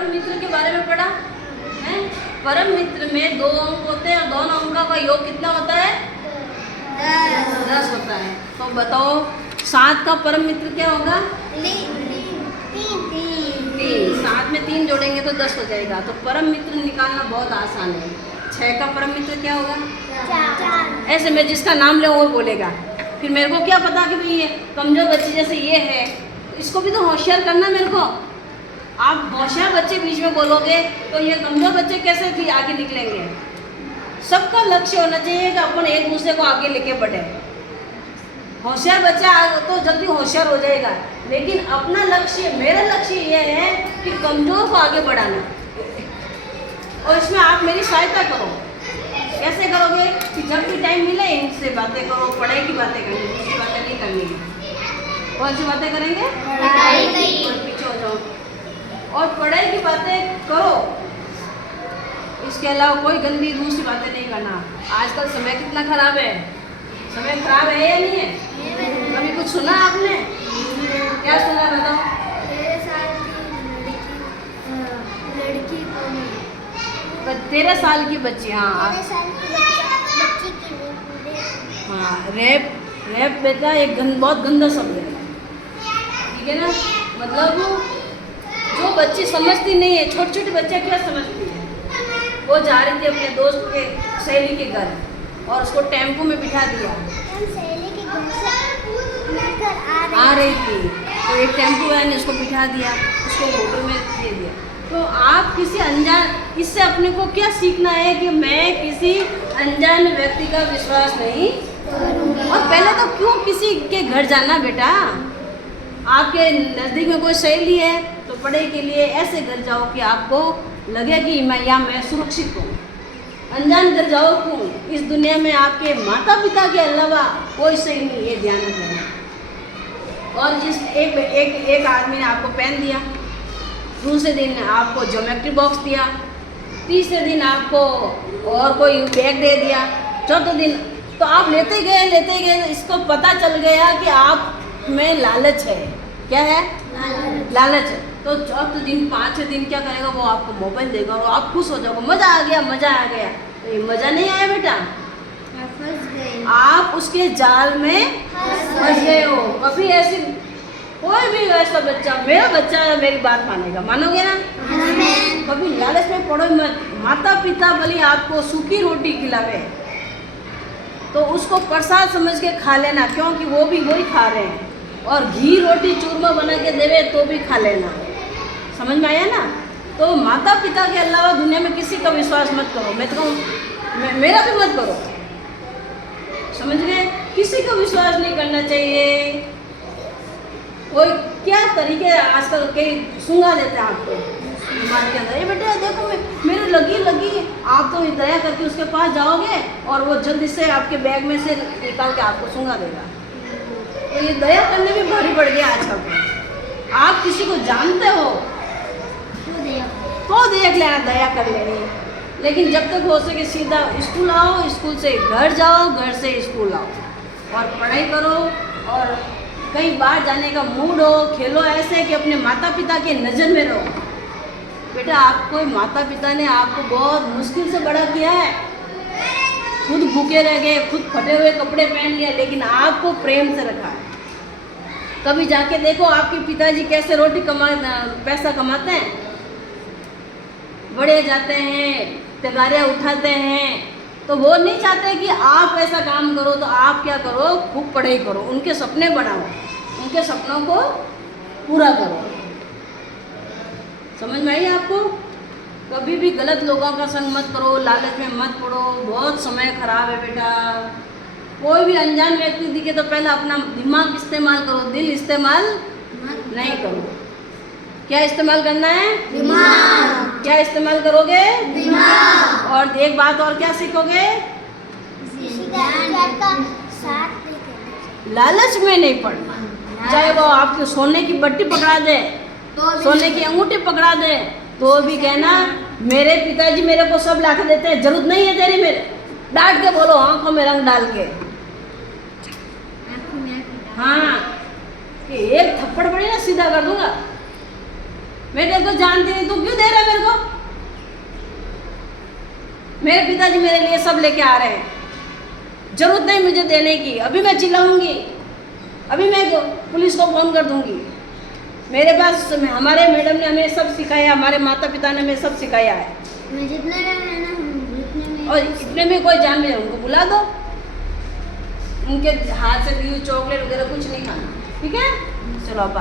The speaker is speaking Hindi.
परम मित्र के बारे में पढ़ा है। परम मित्र में 2 अंक होते हैं और दोनों अंकों का योग कितना होता है? 10 होता है। तो बताओ 7 का परम मित्र क्या होगा? 3। 7 में 3 जोड़ेंगे तो 10 हो जाएगा। तो परम मित्र निकालना बहुत आसान है। 6 का परम मित्र क्या होगा? 4। ऐसे में जिसका नाम ले वो बोलेगा। फिर मेरे को क्या पता कि भाई ये कमजोर बच्चे जैसे ये है, इसको भी तो होशियार करना मेरे को। आप होशियार बच्चे बीच में बोलोगे तो ये कमजोर बच्चे कैसे फिर आगे निकलेंगे? सबका लक्ष्य होना चाहिए कि अपन एक दूसरे को आगे लेके बढ़े। होशियार बच्चा तो जल्दी होशियार हो जाएगा, लेकिन अपना लक्ष्य, मेरा लक्ष्य ये है कि कमजोर को आगे बढ़ाना। और इसमें आप मेरी सहायता करो। कैसे करोगे? कि जब भी टाइम मिले इनसे बातें करो, पढ़ाई की बातें करनी, दूसरी बातें नहीं करनी है। कौन सी बातें करेंगे? पढ़ाई की। और पीछे हो जाओ और पढ़ाई की बातें करो। इसके अलावा कोई गंदी दूसरी बातें नहीं करना। आजकल समय कितना खराब है। समय खराब है या नहीं है? कभी कुछ सुना आपने? क्या सुना बताओ? 13 साल की लड़की को 13 साल की बच्ची, हाँ 13 साल की बच्ची की हाँ, रेप बेटा एक बहुत गंदा शब्द है, ठीक है ना। मतलब जो बच्ची समझती नहीं है, छोटी छोटी बच्चियाँ क्या समझती है? वो जा रही थी अपने दोस्त के सहेली के घर और उसको टेम्पो में बिठा दिया। सहेली के घर से मिलकर आ रही थी तो एक टेम्पो वाले ने उसको बिठा दिया, उसको होटल में दे दिया। तो आप किसी अनजान, इससे अपने को क्या सीखना है कि मैं किसी अनजान व्यक्ति का विश्वास नहीं करूँगा। और पहले तो क्यों किसी के घर जाना बेटा? आपके नज़दीक में कोई सहेली है तो पढ़ाई के लिए ऐसे घर जाओ कि आपको लगे कि मैं सुरक्षित हूँ। अनजान घर जाओ क्यों? इस दुनिया में आपके माता पिता के अलावा कोई सही नहीं, ये ध्यान रखना। और जिस एक आदमी ने आपको पेन दिया, दूसरे दिन आपको ज्योमेट्री बॉक्स दिया, तीसरे दिन आपको और कोई बैग दे दिया, चौथे दिन तो आप लेते गए इसको पता चल गया कि आप में लालच है। क्या है? लालच है। तो चौथे दिन 5वें दिन क्या करेगा? वो आपको मोबाइल देगा और आप खुश हो जाओगे, मज़ा आ गया। तो ये मज़ा नहीं आया बेटा, आप उसके जाल में फंस गए हो। कभी ऐसी कोई भी ऐसा बच्चा, मेरा बच्चा मेरी बात मानेगा, मानोगे ना? कभी लालच में पड़ो मत। माता पिता भले आपको सूखी रोटी खिलावे तो उसको प्रसाद समझ के खा लेना, क्योंकि वो भी वही खा रहे हैं। और घी रोटी चूरमा बना के देवे तो भी खा लेना। समझ में आया ना? तो माता पिता के अलावा दुनिया में किसी का विश्वास मत करो। मैं तो कहूँ मेरा भी मत करो। समझ गए? किसी का विश्वास नहीं करना चाहिए। कोई क्या तरीके आजकल कई सुंगा देते हैं आपको दिमाग के अंदर, ये बेटा देखो मेरे लगी, आप तो दया करके उसके पास जाओगे और वो जल्दी से आपके बैग में से निकाल के आपको सुंगा देगा। तो ये दया करने भी भारी पड़ गया आजकल। आप किसी को जानते हो तो देख लेना, दया कर लेनी। लेकिन जब तक हो सके सीधा स्कूल आओ, स्कूल से घर जाओ, घर से स्कूल आओ और पढ़ाई करो। और कहीं बाहर जाने का मूड हो, खेलो ऐसे कि अपने माता पिता के नज़र में रहो। बेटा आपको माता पिता ने आपको बहुत मुश्किल से बड़ा किया है, खुद भूखे रह गए, खुद फटे हुए कपड़े पहन लिए, लेकिन आपको प्रेम से रखा है। कभी जाके देखो आपके पिताजी कैसे पैसा कमाते हैं। बड़े जाते हैं, तगारियाँ उठाते हैं, तो वो नहीं चाहते कि आप ऐसा काम करो। तो आप क्या करो? खूब पढ़ाई करो, उनके सपने बनाओ, उनके सपनों को पूरा करो। समझ में आई आपको? कभी भी गलत लोगों का संग मत करो, लालच में मत पड़ो। बहुत समय खराब है बेटा। कोई भी अनजान व्यक्ति दिखे तो पहले अपना दिमाग इस्तेमाल करो, दिल इस्तेमाल नहीं करो। क्या इस्तेमाल करना है? दिमाग। क्या इस्तेमाल करोगे? दिमाग। और एक बात और क्या सीखोगे? लालच में नहीं पड़ना। चाहे वो आपके सोने की बट्टी पकड़ा दे, सोने की अंगूठी पकड़ा दे, तो भी कहना मेरे पिताजी मेरे को सब ला के देते हैं, जरूरत नहीं है तेरी। मेरे डांट के बोलो, आंखों में रंग डाल के। हाँ, कि एक थप्पड़ पड़ी ना सीधा कर दूंगा। मैं तेरे को जानती नहीं, तू क्यों दे रहा मेरे पिताजी मेरे लिए सब लेके आ रहे हैं, जरूरत नहीं मुझे देने की। अभी मैं चिल्लाऊंगी, अभी मैं पुलिस को फ़ोन कर दूंगी। मेरे पास हमारे मैडम ने हमें सब सिखाया, हमारे माता पिता ने हमें सब सिखाया है। मैं जितने रहे ना हम उतने में और इतने में कोई जान में उनको बुला दो, उनके हाथ से दी हुई चॉकलेट वगैरह कुछ नहीं खाना, ठीक है? चलो अब